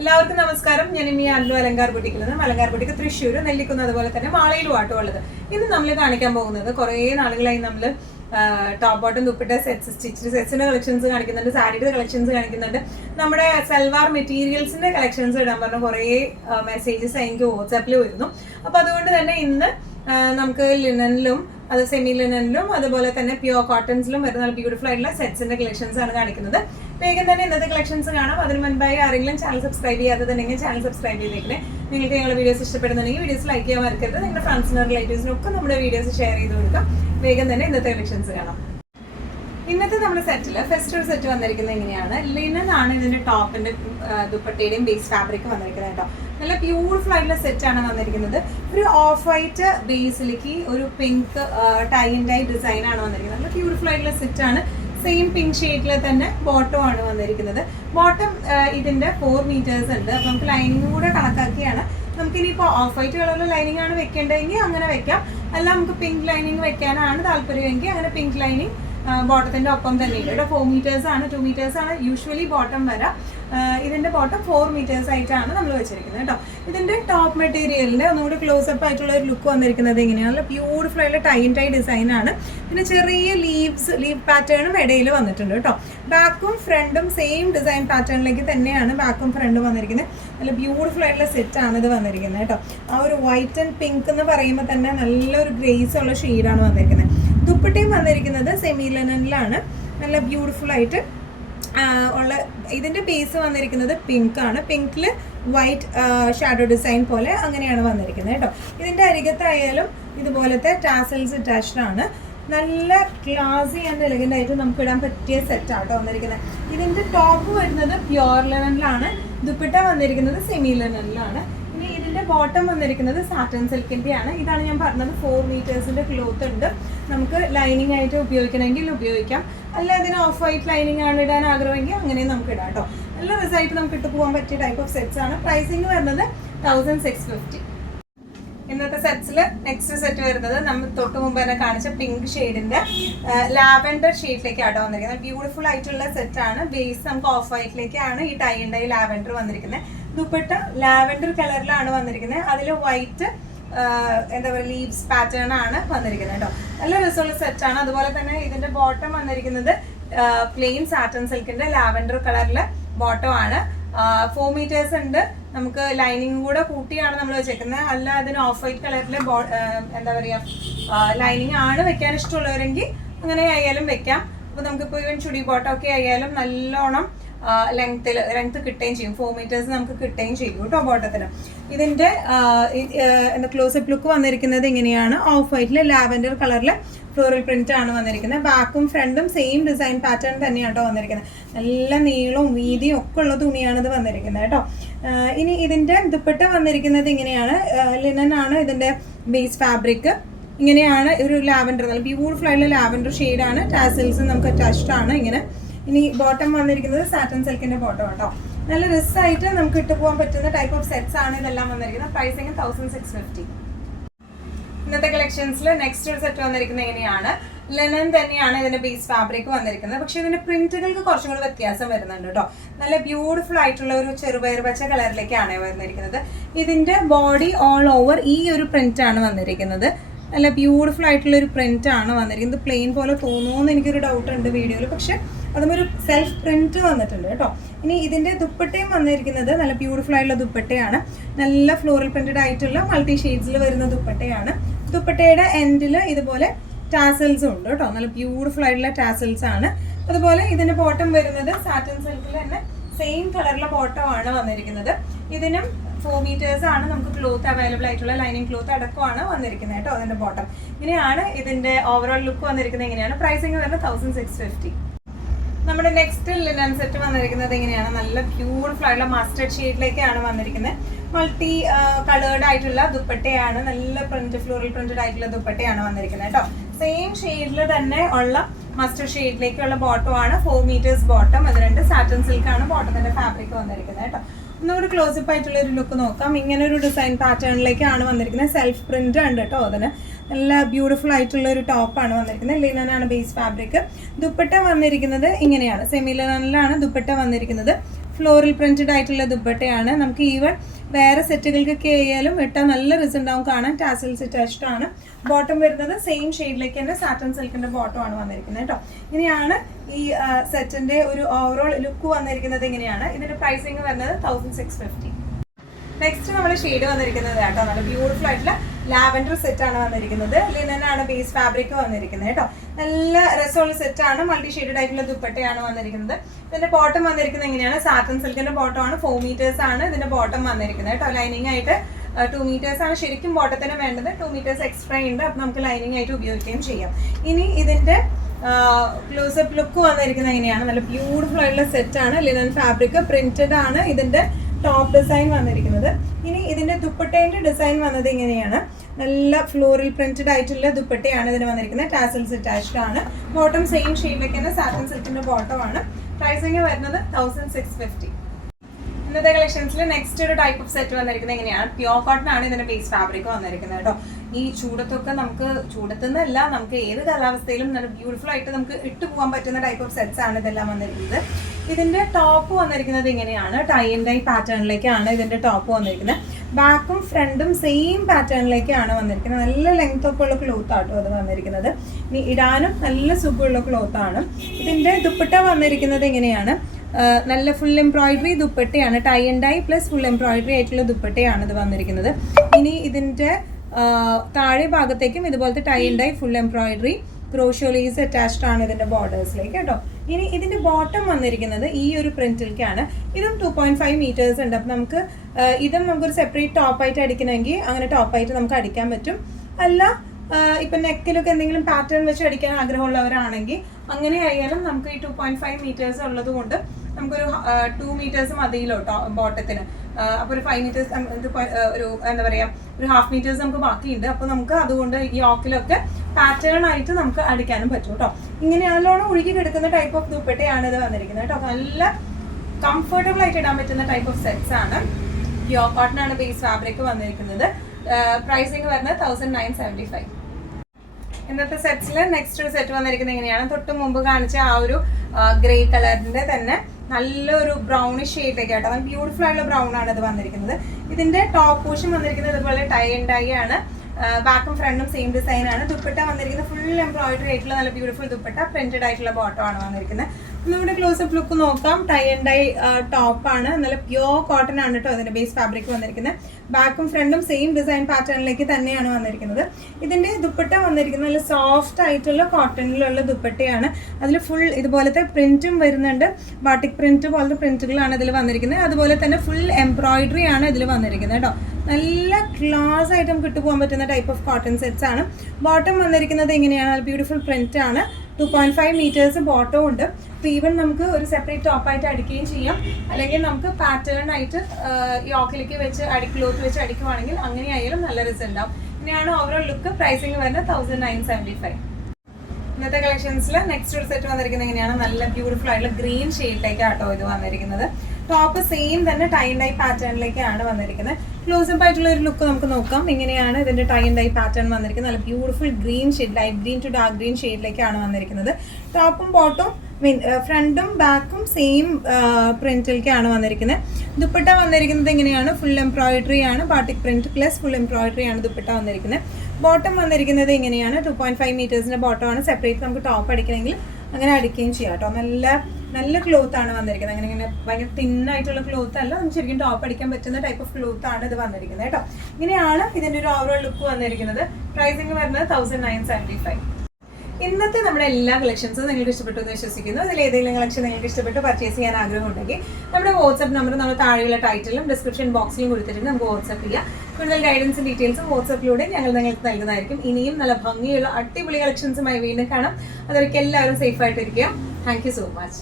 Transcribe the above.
എല്ലാവർക്കും നമസ്കാരം. ഞാൻ ഇനി അല്ലു അലങ്കാർ ബുട്ടിക്കിൽ നിന്ന്. അലങ്കാർ ബുട്ടിക്ക് തൃശ്ശൂർ, നെല്ലിക്കുന്ന്, അതുപോലെ തന്നെ മാളയിലും ആട്ടോ ഉള്ളത്. ഇന്ന് നമ്മൾ കാണിക്കാൻ പോകുന്നത് കുറേ നാളുകളായി നമ്മൾ top bottom dupatta sets, stitch സെറ്റ്സിന്റെ കളക്ഷൻസ് കാണിക്കുന്നുണ്ട്, സാരിയുടെ കളക്ഷൻസ് കാണിക്കുന്നുണ്ട്. നമ്മുടെ സൽവാർ മെറ്റീരിയൽസിന്റെ കളക്ഷൻസ് ഇടാൻ പറഞ്ഞ കുറേ മെസ്സേജസ് എനിക്ക് വാട്സാപ്പിൽ വരുന്നു. അപ്പൊ അതുകൊണ്ട് തന്നെ ഇന്ന് നമുക്ക് ലിനനിലും അത് സെമി ലിനനിലും അതുപോലെ തന്നെ പ്യുവർ കോട്ടൺസിലും വരുന്ന ബ്യൂട്ടിഫുൾ ആയിട്ടുള്ള സെറ്റ്സിന്റെ കളക്ഷൻസ് ആണ് കാണിക്കുന്നത്. വേഗം തന്നെ ഇന്നത്തെ കളക്ഷൻസ് കാണാം. അതിന് മുൻപായി ആരെങ്കിലും ചാനൽ സബ്സ്ക്രൈബ് ചെയ്യാത്തതുണ്ടെങ്കിൽ ചാനൽ സബ്സ്ക്രൈബ് ചെയ്തേക്കണേ. നിങ്ങൾക്ക് ഞങ്ങളുടെ വീഡിയോസ് ഇഷ്ടപ്പെടുന്നുണ്ടെങ്കിൽ വീഡിയോസ് ലൈക്ക് ചെയ്യാൻ മറക്കരുത്. നിങ്ങളുടെ ഫ്രണ്ട്സിനും റിലേറ്റീവ്സിനും ഒക്കെ നമ്മുടെ വീഡിയോസ് ഷെയർ ചെയ്ത് കൊടുക്കാം. വേഗം തന്നെ ഇന്നത്തെ കളക്ഷൻസ് കാണാം. ഇന്നത്തെ നമ്മുടെ സെറ്റിൽ ഫെസ്റ്റിവൽ സെറ്റ് വന്നിരിക്കുന്നത് എങ്ങനെയാണ്? ലിനൻ ആണ് ഇതിന്റെ ടോപ്പിന്റെ ദുപ്പട്ടയുടെയും ബേസ് ഫാബ്രിക് വന്നിരിക്കുന്നത് കേട്ടോ. നല്ല ബ്യൂട്ടിഫുൾ ആയിട്ടുള്ള സെറ്റ് ആണ് വന്നിരിക്കുന്നത്. ഒരു ഓഫ് വൈറ്റ് ബേസിലേക്ക് ഒരു pink tie and dye design ആണ് വന്നിരിക്കുന്നത്. നല്ല ബ്യൂട്ടിഫുൾ ആയിട്ടുള്ള സെറ്റ് ആണ്. സെയിം പിങ്ക് ഷെയ്ഡിൽ തന്നെ ബോട്ടം ആണ് വന്നിരിക്കുന്നത്. ബോട്ടം ഇതിന്റെ 4 മീറ്റേഴ്സ് ഉണ്ട്. അപ്പൊ നമുക്ക് ലൈനിങ് കൂടെ കണക്കാക്കിയാണ്. നമുക്കിനിയിപ്പോൾ ഓഫ് വൈറ്റ് കളറിൽ ലൈനിങ് ആണ് വെക്കേണ്ടതെങ്കിൽ അങ്ങനെ വെക്കാം. അല്ല നമുക്ക് പിങ്ക് ലൈനിങ് വെക്കാനാണ് താല്പര്യമെങ്കിൽ അങ്ങനെ പിങ്ക് ലൈനിങ് ബോട്ടത്തിന്റെ ഒപ്പം തന്നെ ഉണ്ട് കേട്ടോ. 4 മീറ്റേഴ്സ് ആണ്, 2 മീറ്റേഴ്സ് ആണ് യൂഷ്വലി ബോട്ടം വരാം. ഇതിന്റെ ബോട്ടം 4 മീറ്റേഴ്സ് ആയിട്ടാണ് നമ്മൾ വെച്ചിരിക്കുന്നത് കേട്ടോ. ഇതിന്റെ ടോപ്പ് മെറ്റീരിയലിന്റെ ഒന്നുകൂടി ക്ലോസപ്പ് ആയിട്ടുള്ള ഒരു ലുക്ക് വന്നിരിക്കുന്നത് എങ്ങനെയാണ്? ബ്യൂട്ടിഫുൾ ആയിട്ടുള്ള ടൈ ആൻഡ് ടൈ ഡിസൈൻ ആണ്. പിന്നെ ചെറിയ ലീവ് പാറ്റേണും ഇടയിൽ വന്നിട്ടുണ്ട് കേട്ടോ. ബാക്കും ഫ്രണ്ടും സെയിം ഡിസൈൻ പാറ്റേണിലേക്ക് തന്നെയാണ് ബാക്കും ഫ്രണ്ടും വന്നിരിക്കുന്നത്. നല്ല ബ്യൂട്ടിഫുൾ ആയിട്ടുള്ള സെറ്റ് ആണ് ഇത് വന്നിരിക്കുന്നത് കേട്ടോ. ആ ഒരു വൈറ്റ് ആൻഡ് പിങ്ക് എന്ന് പറയുമ്പോൾ തന്നെ നല്ലൊരു ഗ്രേസ് ഉള്ള ഷെയ്ഡാണ് വന്നിരിക്കുന്നത്. ദുപ്പട്ടയും വന്നിരിക്കുന്നത് സെമി ലിനനിലാണ്. നല്ല ബ്യൂട്ടിഫുൾ ആയിട്ട് ഉള്ള ഇതിന്റെ ബേസ് വന്നിരിക്കുന്നത് പിങ്ക് ആണ്. പിങ്കിൽ വൈറ്റ് ഷാഡോ ഡിസൈൻ പോലെ അങ്ങനെയാണ് വന്നിരിക്കുന്നത് കേട്ടോ. ഇതിന്റെ അരികത്തായാലും ഇതുപോലത്തെ ടാസൽസ് അറ്റാച്ച്ഡ് ആണ്. നല്ല ക്ലാസി ആൻഡ് എലഗന്റ് ആയിട്ട് നമുക്ക് ഇടാൻ പറ്റിയ സെറ്റ് ആട്ടോ വന്നിരിക്കുന്നത്. ഇതിന്റെ ടോപ്പ് വരുന്നത് പ്യുവർ ലിനനിലാണ്. ദുപ്പട്ട വന്നിരിക്കുന്നത് സെമി ലിനനിലാണ്. ഇനി ഇതിന്റെ ബോട്ടം വന്നിരിക്കുന്നത് സാറ്റൻ സിൽക്കിന്റെ ആണ്. ഇതാണ് ഞാൻ പറഞ്ഞത്, 4 മീറ്റേഴ്സിന്റെ ക്ലോത്ത് ഉണ്ട്. നമുക്ക് ലൈനിങ് ആയിട്ട് ഉപയോഗിക്കണമെങ്കിൽ ഉപയോഗിക്കാം. അല്ല അതിന് ഓഫ് വൈറ്റ് ലൈനിങ് ആണ് ഇടാൻ ആഗ്രഹമെങ്കിൽ അങ്ങനെ നമുക്ക് ഇടാം കേട്ടോ. നല്ല റിസൾട്ട് നമുക്ക് ഇട്ട് പോകാൻ പറ്റിയ ടൈപ്പ് ഓഫ് സെറ്റ്സ് ആണ്. പ്രൈസിങ് വരുന്നത് 1650. ഇന്നത്തെ സെറ്റ്സിൽ നെക്സ്റ്റ് സെറ്റ് വരുന്നത് നമ്മൾ തൊട്ട് മുമ്പ് തന്നെ കാണിച്ച പിങ്ക് ഷെയ്ഡിന്റെ ലാവൻഡർ ഷെയ്ഡിലേക്ക് ആട്ടോ വന്നിരിക്കുന്നത്. ബ്യൂട്ടിഫുൾ ആയിട്ടുള്ള സെറ്റ് ആണ്. ബേസ് നമുക്ക് ഓഫ് വൈറ്റിലേക്കാണ് ഈ ടൈ ആൻഡ് ഡൈ ലാവൻഡർ വന്നിരിക്കുന്നത്. ദുപ്പട്ട ലാവൻഡർ കളറിലാണ് വന്നിരിക്കുന്നത്. അതിൽ വൈറ്റ് എന്താ പറയുക ലീവ്സ് പാറ്റേൺ ആണ് വന്നിരിക്കുന്നത് കേട്ടോ. നല്ല രസമുള്ള സെറ്റ് ആണ്. അതുപോലെ തന്നെ ഇതിന്റെ ബോട്ടം വന്നിരിക്കുന്നത് പ്ലെയിൻ സാറ്റൻ സിൽക്കിന്റെ ലാവൻഡർ കളറിലെ ബോട്ടം ആണ്. 4 മീറ്റേഴ്സ് ഉണ്ട്. നമുക്ക് ലൈനിങ് കൂടെ കൂട്ടിയാണ് നമ്മൾ വെച്ചേക്കുന്നത്. അല്ല അതിന് ഓഫ് വൈറ്റ് കളറിലെ എന്താ പറയുക ലൈനിങ് ആണ് വെക്കാൻ ഇഷ്ടമുള്ളവരെങ്കിൽ അങ്ങനെ ആയാലും വെക്കാം. അപ്പൊ നമുക്കിപ്പോൾ ഈവൻ ചുടി ബോട്ടം ഒക്കെ ആയാലും നല്ലോണം ലെങ്ത് കിട്ടുകയും ചെയ്യും. 4 മീറ്റേഴ്സ് നമുക്ക് കിട്ടുകയും ചെയ്യും കേട്ടോ ബോട്ടത്തിന്. ഇതിന്റെ എന്താ ക്ലോസപ്പ് ലുക്ക് വന്നിരിക്കുന്നത് ഇങ്ങനെയാണ്. ഓഫ് വൈറ്റില് ലാവൻഡർ കളറിലെ ഫ്ലോറൽ പ്രിന്റ് ആണ് വന്നിരിക്കുന്നത്. ബാക്കും ഫ്രണ്ടും സെയിം ഡിസൈൻ പാറ്റേൺ തന്നെയാണ് കേട്ടോ വന്നിരിക്കുന്നത്. നല്ല നീളവും വീതിയും ഒക്കെ ഉള്ള തുണിയാണ് ഇത് വന്നിരിക്കുന്നത് കേട്ടോ. ഇനി ഇതിന്റെ ദുപ്പട്ട വന്നിരിക്കുന്നത് ഇങ്ങനെയാണ്. ലിനൻ ആണ് ഇതിന്റെ ബേസ് ഫാബ്രിക്. ഇങ്ങനെയാണ് ഒരു ലാവൻഡർ, നല്ല ബ്യൂട്ടിഫുൾ ആയിട്ടുള്ള ലാവൻഡർ ഷെയ്ഡാണ്. ടാസൽസ് നമുക്ക് അറ്റാച്ച്ഡ് ആണ് ഇങ്ങനെ. ഇനി ബോട്ടം വന്നിരിക്കുന്നത് സാറ്റൻ സിൽക്കിന്റെ ബോട്ടം കേട്ടോ. നല്ല റിസ്സായിട്ട് നമുക്ക് ഇട്ട് പോകാൻ പറ്റുന്ന ടൈപ്പ് ഓഫ് സെറ്റ്സ് ആണ് ഇതെല്ലാം വന്നിരിക്കുന്നത്. പ്രൈസിങ് 1650. ഇന്നത്തെ കളക്ഷൻസിൽ നെക്സ്റ്റ് ഒരു സെറ്റ് വന്നിരിക്കുന്നത് എങ്ങനെയാണ്? ലെനൻ തന്നെയാണ് ഇതിന്റെ ബേസ് ഫാബ്രിക് വന്നിരിക്കുന്നത്. പക്ഷെ ഇതിന്റെ പ്രിന്റുകൾക്ക് കുറച്ചും കൂടി വ്യത്യാസം വരുന്നുണ്ട് കേട്ടോ. നല്ല ബ്യൂട്ടിഫുൾ ആയിട്ടുള്ള ഒരു ചെറുപയർ പച്ച കളറിലേക്കാണ് വന്നിരിക്കുന്നത്. ഇതിന്റെ ബോഡി ഓൾ ഓവർ ഈ ഒരു പ്രിന്റ് ആണ് വന്നിരിക്കുന്നത്. നല്ല ബ്യൂട്ടിഫുൾ ആയിട്ടുള്ള ഒരു പ്രിന്റ് ആണ് വന്നിരിക്കുന്നത്. പ്ലെയിൻ പോലെ തോന്നുമെന്ന് എനിക്കൊരു ഡൗട്ട് ഉണ്ട് വീഡിയോയിൽ, പക്ഷെ അതും ഒരു സെൽഫ് പ്രിന്റ് വന്നിട്ടുണ്ട് കേട്ടോ. ഇനി ഇതിന്റെ ദുപ്പട്ടയും വന്നിരിക്കുന്നത് നല്ല ബ്യൂട്ടിഫുൾ ആയിട്ടുള്ള ദുപ്പട്ടയാണ്. നല്ല ഫ്ലോറൽ പ്രിന്റഡ് ആയിട്ടുള്ള മൾട്ടി ഷെയ്ഡ്സിൽ വരുന്ന ദുപ്പട്ടയാണ്. ദുപ്പട്ടയുടെ എൻഡിൽ ഇതുപോലെ ടാസൽസും ഉണ്ട് കേട്ടോ. നല്ല ബ്യൂട്ടിഫുൾ ആയിട്ടുള്ള ടാസൽസ് ആണ്. അതുപോലെ ഇതിന്റെ ബോട്ടം വരുന്നത് സാറ്റൻ സിൽക്കിൽ തന്നെ സെയിം കളറിലെ ബോട്ടം ആണ് വന്നിരിക്കുന്നത്. ഇതിനും 4 മീറ്റേഴ്സ് ആണ് നമുക്ക് ക്ലോത്ത് അവൈലബിൾ ആയിട്ടുള്ള ലൈനിങ് ക്ലോത്ത് അടക്കമാണ് വന്നിരിക്കുന്നത് കേട്ടോ. അതിന്റെ ബോട്ടം ഇങ്ങനെയാണ്. ഇതിന്റെ ഓവറോൾ ലുക്ക് വന്നിരിക്കുന്നത് എങ്ങനെയാണ്? പ്രൈസിങ് വരുന്നത് 1650. നമ്മുടെ നെക്സ്റ്റ് ലിനൻ സെറ്റ് വന്നിരിക്കുന്നത് എങ്ങനെയാണ്? നല്ല ബ്യൂട്ടിഫുൾ ആയിട്ടുള്ള മസ്റ്റർഡ് ഷെയ്ഡിലേക്കാണ് വന്നിരിക്കുന്നത്. മൾട്ടി കളേർഡ് ആയിട്ടുള്ള ദുപ്പട്ടയാണ്. നല്ല പ്രിന്റ് ഫ്ലോറൽ പ്രിന്റഡ് ആയിട്ടുള്ള ദുപ്പട്ടയാണ് വന്നിരിക്കുന്നത് കേട്ടോ. സെയിം ഷെയ്ഡിൽ തന്നെ ഉള്ള മസ്റ്റർഡ് ഷെയ്ഡിലേക്കുള്ള ബോട്ടം ആണ്. 4 മീറ്റേഴ്സ് ബോട്ടം. അത് 2 സാറ്റൻ സിൽക്കാണ് ബോട്ടത്തിന്റെ ഫാബ്രിക് വന്നിരിക്കുന്നത് കേട്ടോ. ഒന്നുകൂടി ക്ലോസപ്പ് ആയിട്ടുള്ള ഒരു ലുക്ക് നോക്കാം. ഇങ്ങനെ ഒരു ഡിസൈൻ പാറ്റേണിലേക്കാണ് വന്നിരിക്കുന്നത്. സെൽഫ് പ്രിന്റ് ഉണ്ട് കേട്ടോ. അതിന് നല്ല ബ്യൂട്ടിഫുൾ ആയിട്ടുള്ള ഒരു ടോപ്പാണ് വന്നിരിക്കുന്നത്. ലിനനാണ് ബേസ് ഫാബ്രിക്. ദുപ്പട്ട വന്നിരിക്കുന്നത് ഇങ്ങനെയാണ്. സെമി ലിനനിലാണ് ദുപ്പട്ട വന്നിരിക്കുന്നത്. ഫ്ലോറൽ പ്രിന്റഡ് ആയിട്ടുള്ള ദുപ്പട്ടയാണ്. നമുക്ക് ഈവൻ വേറെ സെറ്റുകൾക്കൊക്കെ ആയാലും ഇട്ടാൽ നല്ല റിസൾട്ട് ഉണ്ടാവും. കാണാൻ ടാസൽസ് അറ്റാച്ച്ഡ് ആണ്. ബോട്ടം വരുന്നത് സെയിം ഷെയ്ഡിലേക്ക് തന്നെ സാറ്റൻ സിൽക്കിന്റെ ബോട്ടം ആണ് വന്നിരിക്കുന്നത് കേട്ടോ. ഇങ്ങനെയാണ് ഈ സെറ്റിന്റെ ഒരു ഓവറോൾ ലുക്ക് വന്നിരിക്കുന്നത്. ഇങ്ങനെയാണ് ഇതിന്റെ പ്രൈസിങ് വരുന്നത് 1650. നെക്സ്റ്റ് നമ്മൾ ഷെയ്ഡ് വന്നിരിക്കുന്നത് കേട്ടോ, നല്ല ബ്യൂട്ടിഫുൾ ആയിട്ടുള്ള ലാവൻഡർ സെറ്റ് ആണ് വന്നിരിക്കുന്നത്. ലിനൻ ആണ് ബേസ് ഫാബ്രിക് വന്നിരിക്കുന്നത് കേട്ടോ. നല്ല രസമുള്ള സെറ്റ് ആണ്. മൾട്ടി ഷെയ്ഡഡ് ആയിട്ടുള്ള ദുപ്പട്ടയാണ് വന്നിരിക്കുന്നത്. ഇതിന്റെ ബോട്ടം വന്നിരിക്കുന്നത് എങ്ങനെയാണ്? സാറ്റൻ സിൽക്കിന്റെ ബോട്ടം ആണ്. 4 മീറ്റേഴ്സ് ആണ് ഇതിന്റെ ബോട്ടം വന്നിരിക്കുന്നത് കേട്ടോ. ലൈനിങ് ആയിട്ട് 2 മീറ്റേഴ്സ് ആണ് ശരിക്കും ബോട്ടത്തിന് വേണ്ടത്. 2 മീറ്റേഴ്സ് എക്സ്ട്രാ ഉണ്ട്. അപ്പൊ നമുക്ക് ലൈനിങ് ആയിട്ട് ഉപയോഗിക്കുകയും ചെയ്യാം. ഇനി ഇതിന്റെ ക്ലോസപ്പ് ലുക്ക് വന്നിരിക്കുന്നത് എങ്ങനെയാണ്? നല്ല ബ്യൂട്ടിഫുൾ ആയിട്ടുള്ള സെറ്റ് ആണ്. ലിനൻ ഫാബ്രിക് പ്രിന്റഡ് ആണ് ഇതിന്റെ ടോപ്പ് ഡിസൈൻ വന്നിരിക്കുന്നത്. ഇനി ഇതിന്റെ ദുപ്പട്ടേന്റെ ഡിസൈൻ വന്നത് ഇങ്ങനെയാണ്. നല്ല ഫ്ലോറൽ പ്രിന്റഡ് ആയിട്ടുള്ള ദുപ്പട്ടയാണ് ഇതിന് വന്നിരിക്കുന്നത്. ടാസൽസ് അറ്റാച്ച്ഡ് ആണ്. ബോട്ടം സെയിം ഷെയ്ഡിലേക്ക് തന്നെ സാറ്റൻ സിൽക്കിന്റെ ബോട്ടം ആണ്. പ്രൈസിങ് വരുന്നത് 1650. ഇന്നത്തെ കളക്ഷൻസിൽ നെക്സ്റ്റ് ഒരു ടൈപ്പ് ഓഫ് സെറ്റ് വന്നിരിക്കുന്നത് എങ്ങനെയാണ്? പ്യോർ കോട്ടൺ ആണ് ഇതിന്റെ ബേസ് ഫാബ്രിക് വന്നിരിക്കുന്നത് കേട്ടോ. ഈ ചൂടത്തൊക്കെ നമുക്ക് ചൂടത്തുനിന്നല്ല, നമുക്ക് ഏത് കാലാവസ്ഥയിലും നല്ല ബ്യൂട്ടിഫുൾ ആയിട്ട് നമുക്ക് ഇട്ട് പോകാൻ പറ്റുന്ന ടൈപ്പ് ഓഫ് സെറ്റ്സ് ആണ് ഇതെല്ലാം വന്നിരിക്കുന്നത്. ഇതിന്റെ ടോപ്പ് വന്നിരിക്കുന്നത് ഇങ്ങനെയാണ്. ടൈ ആൻഡ് ഡൈ പാറ്റേണിലേക്കാണ് ഇതിന്റെ ടോപ്പ് വന്നിരിക്കുന്നത്. ബാക്കും ഫ്രണ്ടും സെയിം പാറ്റേണിലേക്കാണ് വന്നിരിക്കുന്നത്. നല്ല ലെങ്ത് ഒക്കെ ഉള്ള ക്ലോത്ത് ആട്ടോ അത് വന്നിരിക്കുന്നത്. ഇനി ഇടാനും നല്ല സുഖമുള്ള ക്ലോത്ത് ആണ്. ഇതിന്റെ ദുപ്പട്ട വന്നിരിക്കുന്നത് എങ്ങനെയാണ്? നല്ല ഫുൾ എംബ്രോയിഡറി ദുപ്പട്ടയാണ്. Tie and dye plus full embroidery ആയിട്ടുള്ള ദുപ്പട്ടയാണ് ഇത് വന്നിരിക്കുന്നത്. ഇനി ഇതിന്റെ താഴെ ഭാഗത്തേക്കും ഇതുപോലത്തെ tie and dye full embroidery crochet lace attached ആണ് ഇതിന്റെ ബോർഡേഴ്സിലേക്ക് കേട്ടോ. ഇനി ഇതിന്റെ ബോട്ടം വന്നിരിക്കുന്നത് ഈ ഒരു പ്രിന്റിലേക്കാണ്. ഇതും 2.5 മീറ്റേഴ്സ് ഉണ്ട്. അപ്പം നമുക്ക് ഇതും നമുക്കൊരു സെപ്പറേറ്റ് ടോപ്പായിട്ട് അടിക്കണമെങ്കിൽ അങ്ങനെ ടോപ്പായിട്ട് നമുക്ക് അടിക്കാൻ പറ്റും. അല്ല ഇപ്പൊ നെക്കിലൊക്കെ എന്തെങ്കിലും പാറ്റേൺ വെച്ച് അടിക്കാൻ ആഗ്രഹമുള്ളവരാണെങ്കിൽ അങ്ങനെ ആയാലും നമുക്ക് ഈ 2.5 മീറ്റേഴ്സ് ഉള്ളത് കൊണ്ട് നമുക്കൊരു 2 മീറ്റേഴ്സ് മതിയല്ലോ ബോട്ടത്തിന്. അപ്പോൾ ഒരു 5 മീറ്റേഴ്സ് ഒരു എന്താ പറയാ ഒരു 1/2 മീറ്റേഴ്സ് നമുക്ക് ബാക്കിയുണ്ട്. അപ്പോൾ നമുക്ക് അതുകൊണ്ട് ഈ ഓക്കിലൊക്കെ പാറ്റേൺ ആയിട്ട് നമുക്ക് അടിക്കാനും പറ്റും കേട്ടോ. ഇങ്ങനെ നല്ലോണം ഒഴുകി കിടക്കുന്ന ടൈപ്പ് ഓഫ് ദുപ്പട്ടയാണ് ഇത് വന്നിരിക്കുന്നത് കേട്ടോ. നല്ല കംഫർട്ടബിൾ ആയിട്ട് ഇടാൻ പറ്റുന്ന ടൈപ്പ് ഓഫ് സെറ്റ്സ് ആണ്. പ്യോർ കോട്ടൺ ആണ് ബേസ് ഫാബ്രിക് വന്നിരിക്കുന്നത്. പ്രൈസിങ് വരുന്നത് 1975. ഇന്നത്തെ സെറ്റ്സിൽ നെക്സ്റ്റ് ഒരു സെറ്റ് വന്നിരിക്കുന്നത് എങ്ങനെയാണ്? തൊട്ട് മുമ്പ് കാണിച്ച ആ ഒരു ഗ്രേ കളറിന്റെ തന്നെ നല്ലൊരു ബ്രൗണിഷ് ഷെയ്ഡിലേക്ക് ആട്ടോ. നല്ല ബ്യൂട്ടിഫുൾ ആയിട്ടുള്ള ബ്രൗൺ ആണ് ഇത് വന്നിരിക്കുന്നത്. ഇതിന്റെ ടോപ്പ് പോർഷൻ വന്നിരിക്കുന്നത് ഇതുപോലെ ടൈ ആൻഡ് ഡൈ ആണ്. ബാക്കും ഫ്രണ്ടും സെയിം ഡിസൈൻ ആണ്. ദുപ്പട്ട വന്നിരിക്കുന്നത് ഫുൾ എംബ്രോയിഡറി ആയിട്ടുള്ള നല്ല ബ്യൂട്ടിഫുൾ ദുപ്പട്ട, പ്രിന്റഡ് ആയിട്ടുള്ള ബോട്ടം ആണ് വന്നിരിക്കുന്നത്. നമ്മുടെ ക്ലോസപ്പ് ലുക്ക് നോക്കാം. ടൈ ആൻഡ് ഡൈ ടോപ്പാണ്. നല്ല പ്യോർ കോട്ടൺ ആണ് കേട്ടോ ഇതിന്റെ ബേസ് ഫാബ്രിക് വന്നിരിക്കുന്നത്. ബാക്കും ഫ്രണ്ടും സെയിം ഡിസൈൻ പാറ്റേണിലേക്ക് തന്നെയാണ് വന്നിരിക്കുന്നത്. ഇതിന്റെ ദുപ്പട്ട വന്നിരിക്കുന്നത് നല്ല സോഫ്റ്റ് ആയിട്ടുള്ള കോട്ടണിലുള്ള ദുപ്പട്ടയാണ്. അതിൽ ഫുൾ ഇതുപോലത്തെ പ്രിന്റും വരുന്നുണ്ട്. ബാട്ടിക് പ്രിന്റ് പോലത്തെ പ്രിന്റുകളാണ് ഇതിൽ വന്നിരിക്കുന്നത്. അതുപോലെ തന്നെ ഫുൾ എംബ്രോയിഡറി ആണ് ഇതിൽ വന്നിരിക്കുന്നത് കേട്ടോ. നല്ല ക്ലാസ് ആയിട്ട് നമുക്ക് ഇട്ട് പോകാൻ പറ്റുന്ന ടൈപ്പ് ഓഫ് കോട്ടൺ സെറ്റ്സ് ആണ്. ബോട്ടം വന്നിരിക്കുന്നത് എങ്ങനെയാണ്? ബ്യൂട്ടിഫുൾ പ്രിന്റ് ആണ്. 2.5 മീറ്റേഴ്സ് ബോട്ടം ഉണ്ട്. അപ്പോൾ ഈവൻ നമുക്ക് ഒരു സെപ്പറേറ്റ് ടോപ്പായിട്ട് അടിക്കുകയും ചെയ്യാം. അല്ലെങ്കിൽ നമുക്ക് പാറ്റേൺ ആയിട്ട് യോക്കിലേക്ക് വെച്ച് ക്ലോത്ത് വെച്ച് അടിക്കുവാണെങ്കിൽ അങ്ങനെയായാലും നല്ല റിസൾട്ട് ഉണ്ടാവും. ഇങ്ങനെയാണ് ഓവറോൾ ലുക്ക്. പ്രൈസിങ് വരുന്നത് 1975. ഇന്നത്തെ കളക്ഷൻസിൽ നെക്സ്റ്റ് ഒരു സെറ്റ് വന്നിരിക്കുന്നത് എങ്ങനെയാണ്? നല്ല ബ്യൂട്ടിഫുൾ ആയിട്ടുള്ള ഗ്രീൻ ഷെയ്ഡിലേക്കാട്ടോ ഇത് വന്നിരിക്കുന്നത്. ടോപ്പ് സെയിം തന്നെ ടൈ ആൻഡ് ഡൈ പാറ്റേണിലേക്കാണ് വന്നിരിക്കുന്നത്. ക്ലോസപ്പ് ആയിട്ടുള്ള ഒരു ലുക്ക് നമുക്ക് നോക്കാം. ഇങ്ങനെയാണ് ഇതിന്റെ ടൈ ആൻഡ് ഡൈ പാറ്റേൺ വന്നിരിക്കുന്നത്. നല്ല beautiful green shade, light green to dark green ഷെയ്ഡിലേക്കാണ് വന്നിരിക്കുന്നത്. ടോപ്പും ബോട്ടും ഫ്രണ്ടും ബാക്കും സെയിം പ്രിന്റിലേക്കാണ് വന്നിരിക്കുന്നത്. ദുപ്പട്ട വന്നിരിക്കുന്നത് എങ്ങനെയാണ്? ഫുൾ എംബ്രോയിഡറി ആണ്. Batik print plus full embroidery ആണ് ദുപ്പട്ട വന്നിരിക്കുന്നത്. ബോട്ടം വന്നിരിക്കുന്നത് എങ്ങനെയാണ്? 2.5 മീറ്റേഴ്സിന്റെ ബോട്ടമാണ്. സെപ്പറേറ്റ് നമുക്ക് ടോപ്പ് അടിക്കണമെങ്കിൽ അങ്ങനെ അടിക്കുകയും ചെയ്യാം കേട്ടോ. നല്ല ക്ലോത്ത് ആണ് വന്നിരിക്കുന്നത്. അങ്ങനെ ഇങ്ങനെ ഭയങ്കര തിന്നായിട്ടുള്ള ക്ലോത്ത് അല്ല, നമുക്ക് ശരിക്കും ടോപ്പ് അടിക്കാൻ പറ്റുന്ന ടൈപ്പ് ഓഫ് ക്ലോത്ത് ആണ് ഇത് വന്നിരിക്കുന്നത് കേട്ടോ. ഇങ്ങനെയാണ് ഇതിന്റെ ഒരു ഓവറോൾ ലുക്ക് വന്നിരിക്കുന്നത്. പ്രൈസിങ് വരുന്നത് 1975. ഇന്നത്തെ നമ്മുടെ എല്ലാ കളക്ഷൻസും നിങ്ങൾക്ക് ഇഷ്ടപ്പെട്ടു എന്ന് വിശ്വസിക്കുന്നു. അതിൽ ഏതെങ്കിലും കളക്ഷൻ നിങ്ങൾക്ക് ഇഷ്ടപ്പെട്ട് പർച്ചേസ് ചെയ്യാൻ ആഗ്രഹമുണ്ടെങ്കിൽ നമ്മുടെ വാട്സ്ആപ്പ് നമ്പർ നമ്മൾ താഴെയുള്ള ടൈറ്റിലും ഡിസ്ക്രിപ്ഷൻ ബോക്സിലും കൊടുത്തിട്ടുണ്ട്. നമുക്ക് വാട്സ്ആപ്പ് ചെയ്യാം. കൂടുതൽ ഗൈഡൻസും ഡീറ്റെയിൽസും വാട്സ്ആപ്പിലൂടെ ഞങ്ങൾ നിങ്ങൾക്ക് നൽകുന്നതായിരിക്കും. ഇനിയും നല്ല ഭംഗിയുള്ള അടിപൊളി കളക്ഷൻസുമായി വീണ്ടും കാണാം. അതൊക്കെ എല്ലാവരും സേഫ് ആയിട്ടിരിക്കുക. Thank you so much.